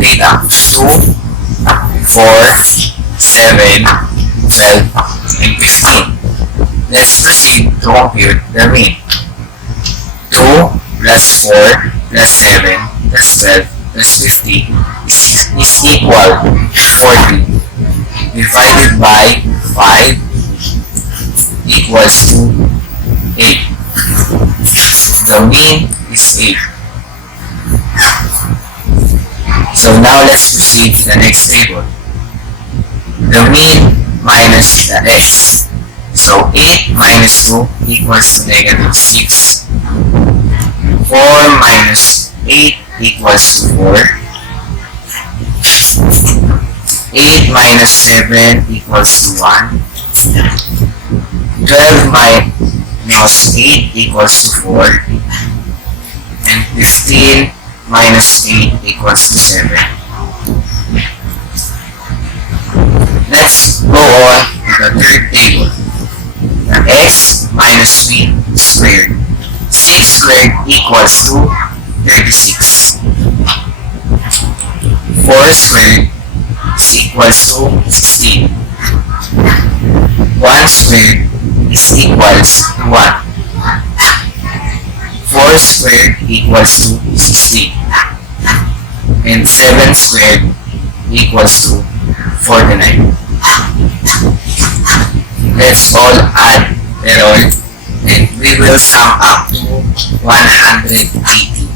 read up 2, 4, 7, 12, and 15. Let's proceed to compute the mean. 2 plus 4 plus 7 plus 12 plus 15 is equal to 40 divided by 5 equals to 8. The mean is 8. So now let's proceed to the next table. The mean minus the x. So 8 minus 2 equals to negative 6. 4 minus 8 equals to 4. 8 minus 7 equals to 1. 12 minus 8 equals to 4. And 15 minus 8 equals to 7. Let's go on to the third table. The x minus v squared. 6 squared equals to 36. 4 squared is equals to 16. 1 squared is equals to 1. 4 squared equals to 16. And 7 squared equals to 49. Let's all add Daryll and we will sum up to 180.